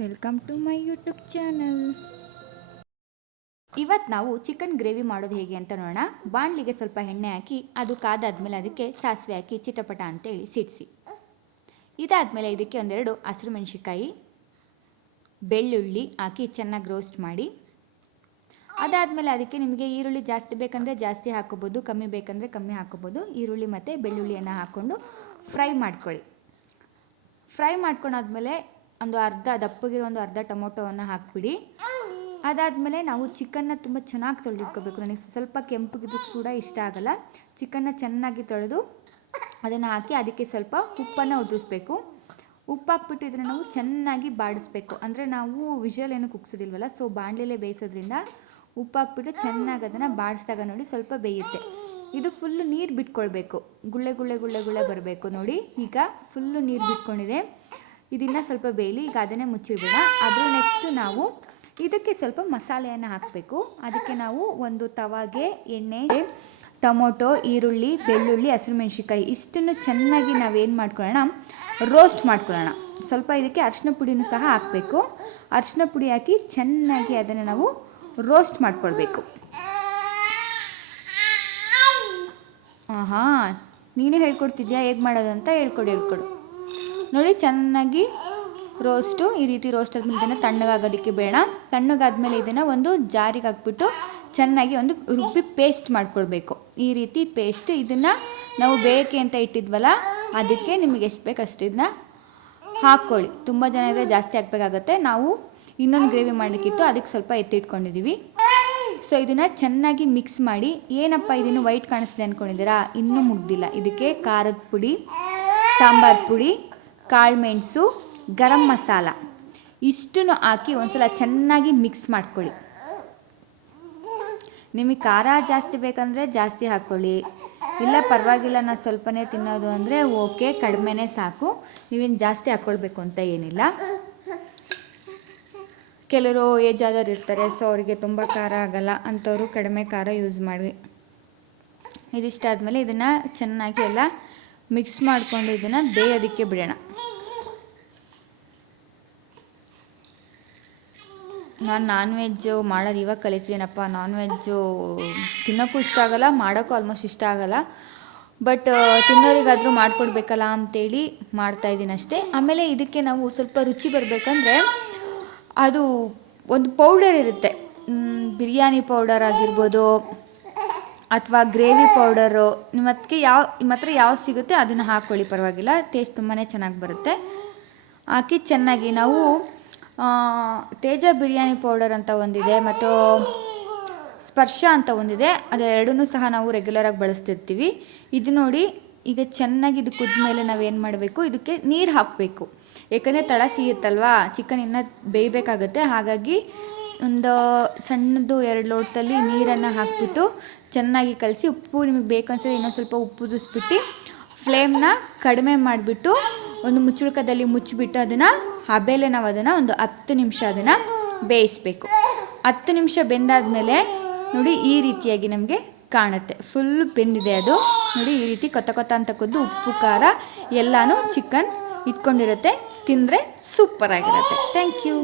Welcome to my YouTube channel ಇವತ್ತು ನಾವು chicken gravy ಮಾಡೋದು ಹೇಗೆ ಅಂತ ನೋಡೋಣ. ಬಾಣಲಿಗೆ ಸ್ವಲ್ಪ ಎಣ್ಣೆ ಹಾಕಿ, ಅದು ಕಾದಾದ್ಮೇಲೆ ಅದಕ್ಕೆ ಸಾಸಿವೆ ಹಾಕಿ, ಚಿಟಪಟ ಅಂತೇಳಿ ಸಿಡಿಸಿ. ಇದಾದಮೇಲೆ ಇದಕ್ಕೆ ಒಂದೆರಡು ಹಸಿರು ಮೆಣಸಿಕಾಯಿ ಬೆಳ್ಳುಳ್ಳಿ ಹಾಕಿ ಚೆನ್ನಾಗಿ ರೋಸ್ಟ್ ಮಾಡಿ. ಅದಾದಮೇಲೆ ಅದಕ್ಕೆ ನಿಮಗೆ ಈರುಳ್ಳಿ ಜಾಸ್ತಿ ಬೇಕಂದರೆ ಜಾಸ್ತಿ ಹಾಕೋಬೋದು, ಕಮ್ಮಿ ಬೇಕಂದರೆ ಕಮ್ಮಿ ಹಾಕೋಬೋದು. ಈರುಳ್ಳಿ ಮತ್ತು ಬೆಳ್ಳುಳ್ಳಿಯನ್ನು ಹಾಕ್ಕೊಂಡು ಫ್ರೈ ಮಾಡ್ಕೊಳ್ಳಿ. ಫ್ರೈ ಮಾಡ್ಕೊಂಡಾದ್ಮೇಲೆ ಒಂದು ಅರ್ಧ ದಪ್ಪಗಿರೋ ಒಂದು ಅರ್ಧ ಟೊಮೊಟೊವನ್ನು ಹಾಕ್ಬಿಡಿ. ಅದಾದಮೇಲೆ ನಾವು ಚಿಕನ್ನ ತುಂಬ ಚೆನ್ನಾಗಿ ತೊಳೆದಿಟ್ಕೋಬೇಕು. ನನಗೆ ಸ್ವಲ್ಪ ಕೆಂಪಗಿದ್ದು ಕೂಡ ಇಷ್ಟ ಆಗಲ್ಲ. ಚಿಕನ್ನ ಚೆನ್ನಾಗಿ ತೊಳೆದು ಅದನ್ನು ಹಾಕಿ ಅದಕ್ಕೆ ಸ್ವಲ್ಪ ಉಪ್ಪನ್ನು ಉದುರಿಸ್ಬೇಕು. ಉಪ್ಪು ಹಾಕ್ಬಿಟ್ಟು ಇದನ್ನು ನಾವು ಚೆನ್ನಾಗಿ ಬಾಡಿಸ್ಬೇಕು. ಅಂದರೆ ನಾವು ವಿಷಲ್ ಏನು ಕುಗ್ಸೋದಿಲ್ವಲ್ಲ ಸೊ ಬಾಣಲೆಲೆ ಬೇಯಿಸೋದ್ರಿಂದ ಉಪ್ಪು ಹಾಕ್ಬಿಟ್ಟು ಚೆನ್ನಾಗಿ ಅದನ್ನು ಬಾಡಿಸಿದಾಗ ನೋಡಿ ಸ್ವಲ್ಪ ಬೇಯುತ್ತೆ. ಇದು ಫುಲ್ಲು ನೀರು ಬಿಟ್ಕೊಳ್ಬೇಕು. ಗುಳ್ಳೆ ಗುಳ್ಳೆ ಗುಳ್ಳೆ ಗುಳ್ಳೆ ಬರಬೇಕು ನೋಡಿ. ಈಗ ಫುಲ್ಲು ನೀರು ಬಿಟ್ಕೊಂಡಿದೆ. ಇದನ್ನು ಸ್ವಲ್ಪ ಬೇಯಲಿ, ಈಗ ಅದನ್ನೇ ಮುಚ್ಚಿಡಬೇಡ. ಅದ್ರ ನೆಕ್ಸ್ಟು ನಾವು ಇದಕ್ಕೆ ಸ್ವಲ್ಪ ಮಸಾಲೆಯನ್ನು ಹಾಕಬೇಕು. ಅದಕ್ಕೆ ನಾವು ಒಂದು ತವಾಗೆ, ಎಣ್ಣೆ, ಟೊಮೊಟೊ, ಈರುಳ್ಳಿ, ಬೆಳ್ಳುಳ್ಳಿ ಹಸಿರುಮೆಣ್ಸಿಕಾಯಿ ಇಷ್ಟನ್ನು ಚೆನ್ನಾಗಿ ನಾವೇನು ಮಾಡ್ಕೊಳ್ಳೋಣ? ರೋಸ್ಟ್ ಮಾಡ್ಕೊಳ್ಳೋಣ. ಸ್ವಲ್ಪ ಇದಕ್ಕೆ ಅರಿಶಿನ ಪುಡಿನೂ ಸಹ ಹಾಕಬೇಕು. ಅರಿಶಿನ ಪುಡಿ ಹಾಕಿ ಚೆನ್ನಾಗಿ ಅದನ್ನು ನಾವು ರೋಸ್ಟ್ ಮಾಡ್ಕೊಳ್ಬೇಕು. ಹಾಂ ನೀನೇ ಹೇಳ್ಕೊಡ್ತಿದ್ಯಾ? ಹೇಗೆ ಮಾಡೋದಂತ ಹೇಳ್ಕೊಡು ಹೇಳ್ಕೊಡು. ನೋಡಿ, ಚೆನ್ನಾಗಿ ರೋಸ್ಟು. ಈ ರೀತಿ ರೋಸ್ಟ್ ಆದಮೇಲೆ ಇದನ್ನು ತಣ್ಣಗಾಗೋದಕ್ಕೆ ಬೇಡ. ತಣ್ಣಗಾದ್ಮೇಲೆ ಇದನ್ನು ಒಂದು ಜಾರಿಗೆ ಹಾಕ್ಬಿಟ್ಟು ಚೆನ್ನಾಗಿ ಒಂದು ರುಬ್ಬಿ ಪೇಸ್ಟ್ ಮಾಡ್ಕೊಳ್ಬೇಕು. ಈ ರೀತಿ ಪೇಸ್ಟ್ ಇದನ್ನು ನಾವು ಬೇಕೆ ಅಂತ ಇಟ್ಟಿದ್ವಲ್ಲ, ಅದಕ್ಕೆ ನಿಮಗೆ ಎಷ್ಟು ಬೇಕು ಇದನ್ನ ಹಾಕ್ಕೊಳ್ಳಿ. ತುಂಬ ಜನ ಇದ್ದರೆ ಜಾಸ್ತಿ ಹಾಕ್ಬೇಕಾಗತ್ತೆ. ನಾವು ಇನ್ನೊಂದು ಗ್ರೇವಿ ಮಾಡಲಿಕ್ಕಿತ್ತು, ಅದಕ್ಕೆ ಸ್ವಲ್ಪ ಎತ್ತಿಟ್ಕೊಂಡಿದ್ದೀವಿ ಸೊ ಇದನ್ನು ಚೆನ್ನಾಗಿ ಮಿಕ್ಸ್ ಮಾಡಿ, ಏನಪ್ಪ ಇದನ್ನು ವೈಟ್ ಕಾಣಿಸ್ತಿದೆ ಅಂದ್ಕೊಂಡಿದ್ದೀರಾ ಇನ್ನೂ ಮುಗ್ದಿಲ್ಲ. ಇದಕ್ಕೆ ಖಾರದ ಪುಡಿ, ಸಾಂಬಾರು ಪುಡಿ ಕಾಳುಮೆಣಸು ಗರಂ ಮಸಾಲ. ಇಷ್ಟನ್ನು ಹಾಕಿ ಒಂದ್ಸಲ ಚೆನ್ನಾಗಿ ಮಿಕ್ಸ್ ಮಾಡ್ಕೊಳ್ಳಿ. ನಿಮಗೆ ಖಾರ ಜಾಸ್ತಿ ಬೇಕಂದರೆ ಜಾಸ್ತಿ ಹಾಕ್ಕೊಳ್ಳಿ. ಇಲ್ಲ ಪರವಾಗಿಲ್ಲ ನಾನು ಸ್ವಲ್ಪನೇ ತಿನ್ನೋದು ಅಂದರೆ ಓಕೆ, ಕಡಿಮೆನೇ ಸಾಕು. ನೀವೇನು ಜಾಸ್ತಿ ಹಾಕ್ಕೊಳ್ಬೇಕು ಅಂತ ಏನಿಲ್ಲ. ಕೆಲವರು ಏಜ್ ಆದವ್ರು ಇರ್ತಾರೆ ಸೊ ಅವರಿಗೆ ತುಂಬ ಖಾರ ಆಗಲ್ಲ ಅಂಥವರು ಕಡಿಮೆ ಖಾರ ಯೂಸ್ ಮಾಡಿ ಇದಿಷ್ಟಾದಮೇಲೆ ಇದನ್ನು ಚೆನ್ನಾಗಿ ಎಲ್ಲ ಮಿಕ್ಸ್ ಮಾಡಿಕೊಂಡು ಇದನ್ನು ಬೇಯೋದಕ್ಕೆ ಬಿಡೋಣ. ನಾನು ನಾನ್ ವೆಜ್ಜು ಮಾಡೋದು ಇವಾಗ ಕಲಿತಿದ್ದೀನಪ್ಪ ನಾನ್ ವೆಜ್ಜು ತಿನ್ನೋಕ್ಕೂ ಇಷ್ಟ ಆಗಲ್ಲ, ಮಾಡೋಕ್ಕೂ ಆಲ್ಮೋಸ್ಟ್ ಇಷ್ಟ ಆಗಲ್ಲ. ಬಟ್ ತಿನ್ನೋರಿಗಾದರೂ ಮಾಡಿಕೊಡ್ಬೇಕಲ್ಲ ಅಂತೇಳಿ ಮಾಡ್ತಾಯಿದ್ದೀನಿ ಅಷ್ಟೇ ಆಮೇಲೆ ಇದಕ್ಕೆ ನಾವು ಸ್ವಲ್ಪ ರುಚಿ ಬರಬೇಕಂದ್ರೆ ಅದು ಒಂದು ಪೌಡರ್ ಇರುತ್ತೆ. ಬಿರಿಯಾನಿ ಪೌಡರ್ ಆಗಿರ್ಬೋದು, ಅಥವಾ ಗ್ರೇವಿ ಪೌಡರು ನಿಮ್ಮ ಅದಕ್ಕೆ ಯಾವ ನಿಮ್ಮ ಹತ್ರ ಯಾವ ಸಿಗುತ್ತೆ ಅದನ್ನು ಹಾಕ್ಕೊಳ್ಳಿ ಪರವಾಗಿಲ್ಲ. ಟೇಸ್ಟ್ ತುಂಬಾ ಚೆನ್ನಾಗಿ ಬರುತ್ತೆ. ಹಾಕಿ ಚೆನ್ನಾಗಿ ನಾವು ತೇಜ ಬಿರಿಯಾನಿ ಪೌಡರ್ ಅಂತ ಒಂದಿದೆ ಮತ್ತು ಸ್ಪರ್ಶ ಅಂತ ಒಂದಿದೆ. ಅದು ಎರಡನ್ನೂ ಸಹ ನಾವು ರೆಗ್ಯುಲರಾಗಿ ಬಳಸ್ತಿರ್ತೀವಿ. ಇದು ನೋಡಿ ಈಗ ಚೆನ್ನಾಗಿ ಇದು ಕುದ್ದ ಮೇಲೆ ನಾವೇನು ಮಾಡಬೇಕು? ಇದಕ್ಕೆ ನೀರು ಹಾಕಬೇಕು. ಯಾಕಂದರೆ ತಳ ಸಿಗುತ್ತಲ್ವಾ ಚಿಕನ್ ಇನ್ನೂ ಬೇಯಬೇಕಾಗತ್ತೆ. ಹಾಗಾಗಿ ಒಂದು ಸಣ್ಣದು ಎರಡು ಲೋಟದಲ್ಲಿ ನೀರನ್ನು ಹಾಕಿಬಿಟ್ಟು ಚೆನ್ನಾಗಿ ಕಲಸಿ ಉಪ್ಪು ನಿಮಗೆ ಬೇಕು ಅನ್ಸಿದ್ರೆ ಇನ್ನೊಂದು ಸ್ವಲ್ಪ ಉಪ್ಪು ಉದಿಸ್ಬಿಟ್ಟು ಫ್ಲೇಮ್ನ ಕಡಿಮೆ ಮಾಡಿಬಿಟ್ಟು ಒಂದು ಮುಚ್ಚುಳ್ಕದಲ್ಲಿ ಮುಚ್ಚಿಬಿಟ್ಟು ಅದನ್ನು ಹಬೇಲೆ ನಾವು ಅದನ್ನು ಒಂದು ಹತ್ತು ನಿಮಿಷ ಅದನ್ನು ಬೇಯಿಸಬೇಕು. ಹತ್ತು ನಿಮಿಷ ಬೆಂದಾದಮೇಲೆ ನೋಡಿ ಈ ರೀತಿಯಾಗಿ ನಮಗೆ ಕಾಣುತ್ತೆ. ಫುಲ್ ಬೆಂದಿದೆ ಅದು. ನೋಡಿ, ಈ ರೀತಿ ಕೊತ್ತ ಕೊತ್ತ ಅಂತ ಕೊದ್ದು ಉಪ್ಪು, ಖಾರ ಎಲ್ಲನೂ ಚಿಕನ್ ಇಟ್ಕೊಂಡಿರುತ್ತೆ. ತಿಂದರೆ ಸೂಪರಾಗಿರುತ್ತೆ ಥ್ಯಾಂಕ್ ಯು